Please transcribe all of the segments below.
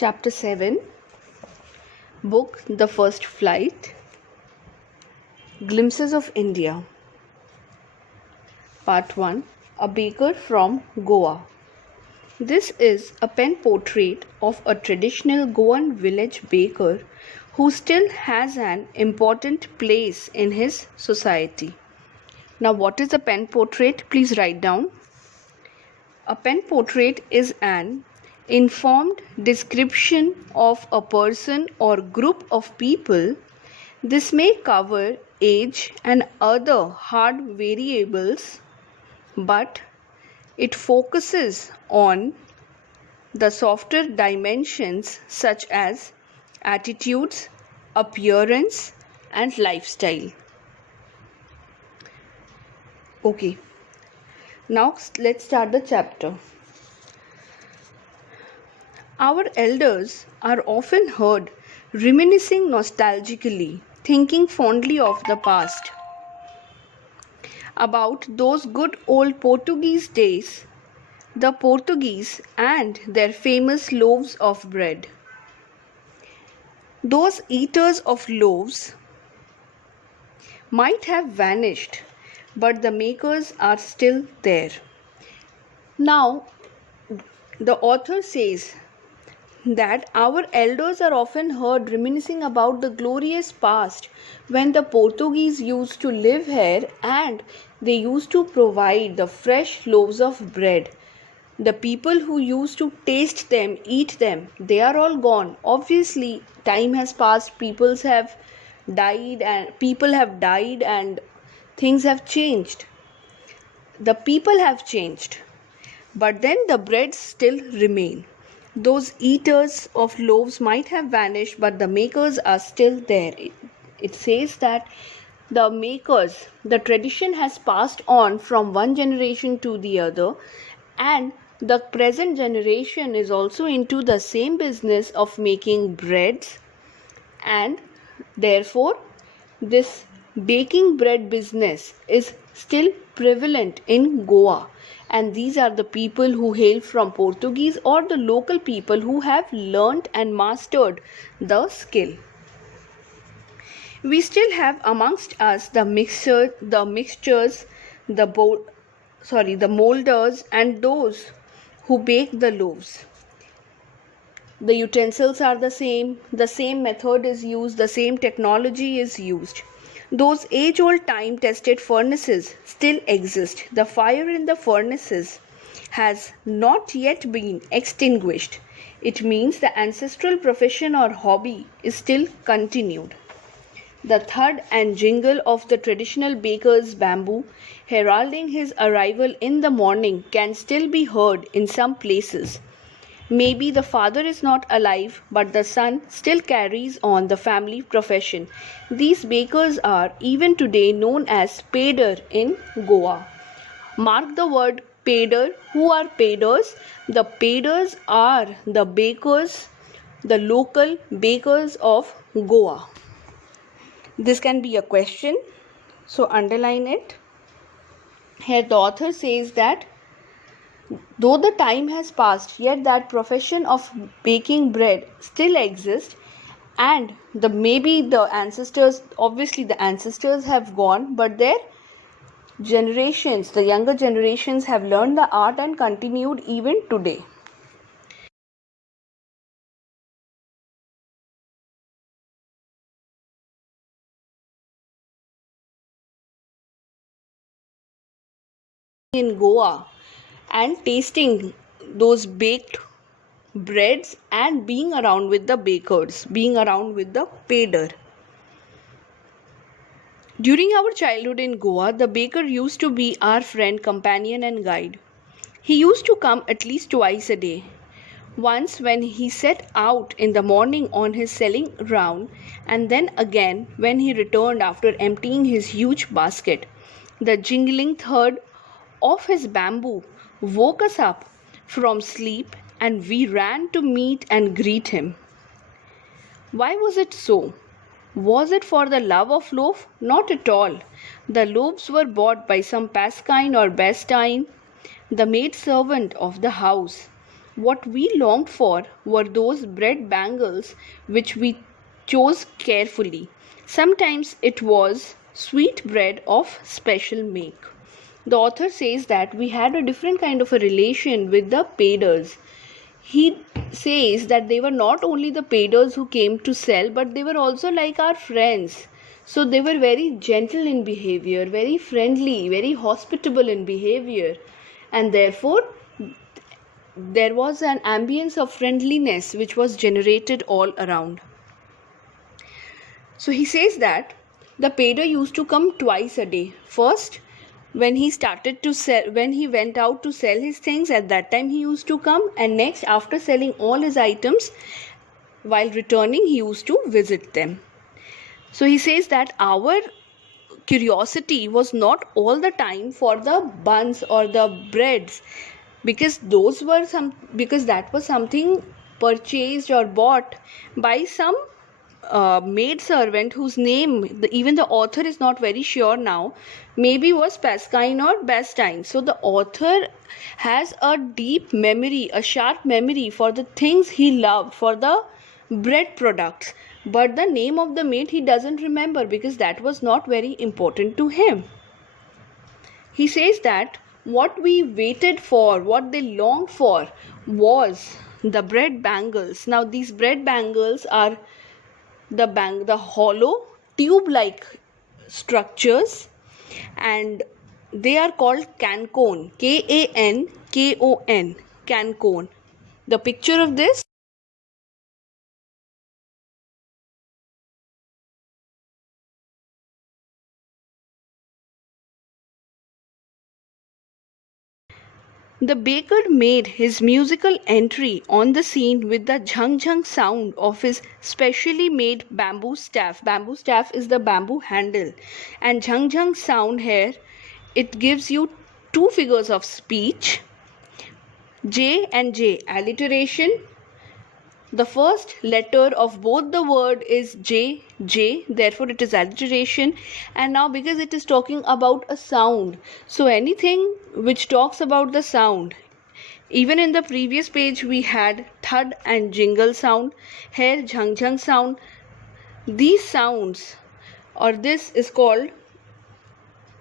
Chapter 7, Book The First Flight, Glimpses of India. Part 1, A Baker from Goa. This is a pen portrait of a traditional Goan village baker who still has an important place in his society. Now, what is a pen portrait? Please write down. A pen portrait is an informed description of a person or group of people. This may cover age and other hard variables, but it focuses on the softer dimensions such as attitudes, appearance, and lifestyle. Okay, now let's start the chapter. Our elders are often heard reminiscing nostalgically, thinking fondly of the past, about those good old Portuguese days, the Portuguese and their famous loaves of bread. Those eaters of loaves might have vanished, but the makers are still there. Now, the author says that our elders are often heard reminiscing about the glorious past when the Portuguese used to live here and they used to provide the fresh loaves of bread. The people who used to taste them, eat them, they are all gone. Obviously, time has passed, people have died and things have changed. The people have changed, but then the breads still remain. Those eaters of loaves might have vanished, but the makers are still there. It says that the tradition has passed on from one generation to the other, and the present generation is also into the same business of making breads, and therefore this baking bread business is still prevalent in Goa. And these are the people who hail from Portuguese or the local people who have learnt and mastered the skill. We still have amongst us the mixtures, the molders and those who bake the loaves. The utensils are the same method is used, the same technology is used. Those age-old time-tested furnaces still exist. The fire in the furnaces has not yet been extinguished. It means the ancestral profession or hobby is still continued. The thud and jingle of the traditional baker's bamboo heralding his arrival in the morning can still be heard in some places. Maybe the father is not alive, but the son still carries on the family profession. These bakers are even today known as paider in Goa. Mark the word paider. Who are paiders? The paiders are the bakers, the local bakers of Goa. This can be a question, so underline it. Here the author says that though the time has passed, yet that profession of baking bread still exists, and maybe the ancestors have gone, but their generations, the younger generations, have learned the art and continued even today. In Goa and tasting those baked breads and being around with the bakers, being around with the paider. During our childhood in Goa, the baker used to be our friend, companion and guide. He used to come at least twice a day. Once when he set out in the morning on his selling round, and then again when he returned after emptying his huge basket. The jingling thud of his bamboo woke us up from sleep, and we ran to meet and greet him. Why was it so? Was it for the love of loaf? Not at all. The loaves were bought by some Pasquine or Bastine, the maid servant of the house. What we longed for were those bread bangles which we chose carefully. Sometimes it was sweet bread of special make. The author says that we had a different kind of a relation with the paiders. He says that they were not only the paiders who came to sell, but they were also like our friends. So they were very gentle in behavior, very friendly, very hospitable in behavior, and therefore there was an ambience of friendliness which was generated all around. So he says that the paider used to come twice a day. First, when he started to sell, when he went out to sell his things, at that time he used to come, and next, after selling all his items, while returning, he used to visit them. So he says that our curiosity was not all the time for the buns or the breads, because that was something purchased or bought by some maid servant whose name even the author is not very sure now, maybe was Pascaline or Bastine. So the author has a deep memory, a sharp memory for the things he loved, for the bread products, but the name of the maid he doesn't remember because that was not very important to him. He says that what we waited for, what they longed for, was the bread bangles. Now these bread bangles are the hollow tube like structures, and they are called cancone, Kankon, cancone. The picture of this, the baker made his musical entry on the scene with the jhang jhang sound of his specially made bamboo staff. Bamboo staff is the bamboo handle, and jhang jhang sound here, it gives you two figures of speech, J and J alliteration. The first letter of both the word is J, J, therefore it is alliteration. And now because it is talking about a sound, so anything which talks about the sound, even in the previous page we had thud and jingle sound, here jhang jhang sound. These sounds, or this is called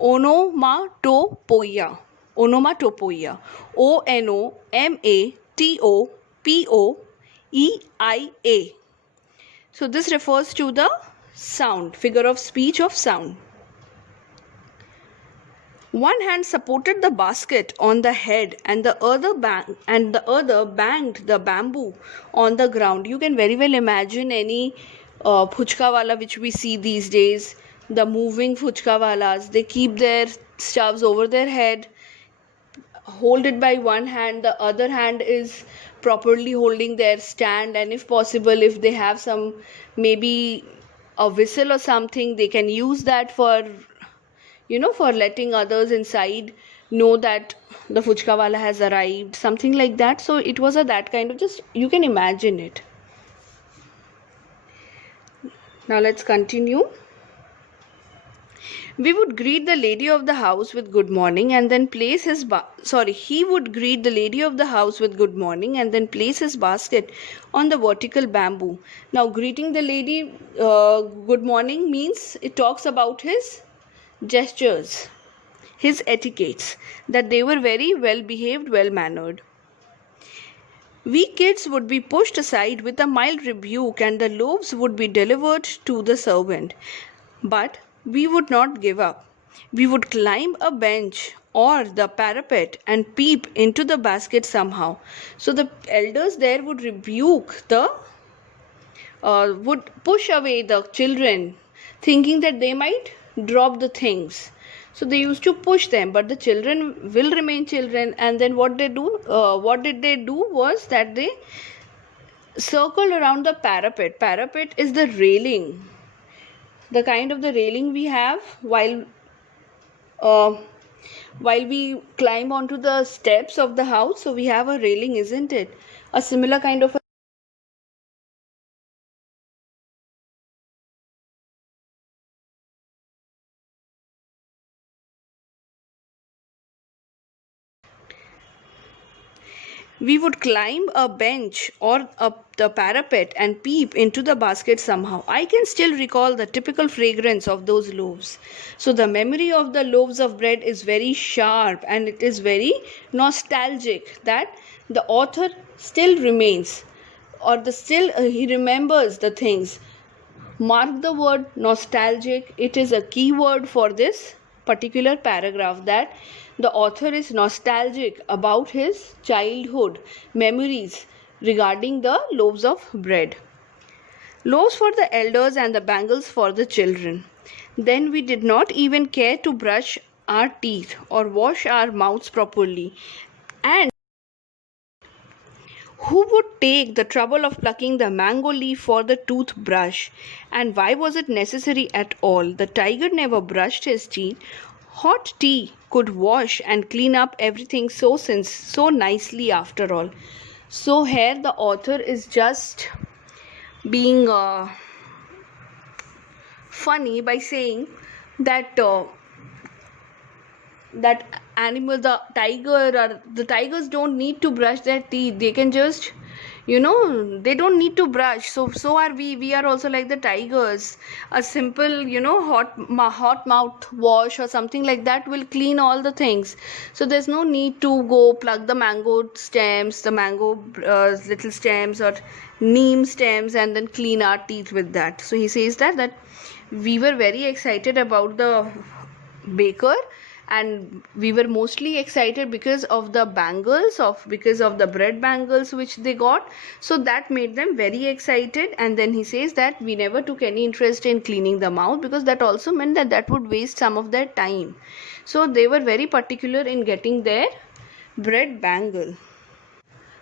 onomatopoeia. Onomatopoeia. Onomatopoeia. So this refers to the sound, figure of speech of sound. One hand supported the basket on the head and the other banged the bamboo on the ground. You can very well imagine any phuchka wala which we see these days, the moving phuchka walas. They keep their stuffs over their head, hold it by one hand, the other hand is properly holding their stand, and if possible, if they have some maybe a whistle or something, they can use that for for letting others inside know that the fuchka wala has arrived, something like that. So it was a that kind of, just you can imagine it. Now let's continue. We would greet the lady of the house with good morning and then place his he would greet the lady of the house with good morning and then place his basket on the vertical bamboo. Now greeting the lady good morning means it talks about his gestures, his etiquettes, that they were very well behaved, well mannered. We kids would be pushed aside with a mild rebuke and the loaves would be delivered to the servant. But we would not give up. We would climb a bench or the parapet and peep into the basket somehow. So the elders there would would push away the children, thinking that they might drop the things. So they used to push them, but the children will remain children. And then what did they do was that they circled around the parapet. Parapet is the railing, the kind of the railing we have uh, while we climb onto the steps of the house. So we have a railing, isn't it? A similar kind of We would climb a bench or up the parapet and peep into the basket somehow. I can still recall the typical fragrance of those loaves. So the memory of the loaves of bread is very sharp and it is very nostalgic, that the author still remains, or the still he remembers the things. Mark the word nostalgic. It is a key word for this particular paragraph, that the author is nostalgic about his childhood memories regarding the loaves of bread. Loaves for the elders and the bangles for the children. Then we did not even care to brush our teeth or wash our mouths properly. And who would take the trouble of plucking the mango leaf for the toothbrush? And why was it necessary at all? The tiger never brushed his teeth. Hot tea could wash and clean up everything so nicely after all. So here the author is just being funny by saying that that animal, the tiger, or the tigers don't need to brush their teeth. They can just, they don't need to brush. So are we are also like the tigers. A simple, hot mouth wash or something like that will clean all the things. So there's no need to go pluck the mango stems, the mango little stems or neem stems, and then clean our teeth with that. So he says that we were very excited about the baker, and we were mostly excited because of the bangles, because of the bread bangles which they got. So that made them very excited. And then he says that we never took any interest in cleaning the mouth, because that also meant that would waste some of their time. So they were very particular in getting their bread bangle.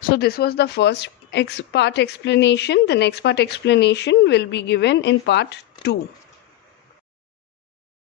So this was the first part explanation. The next part explanation will be given in part 2.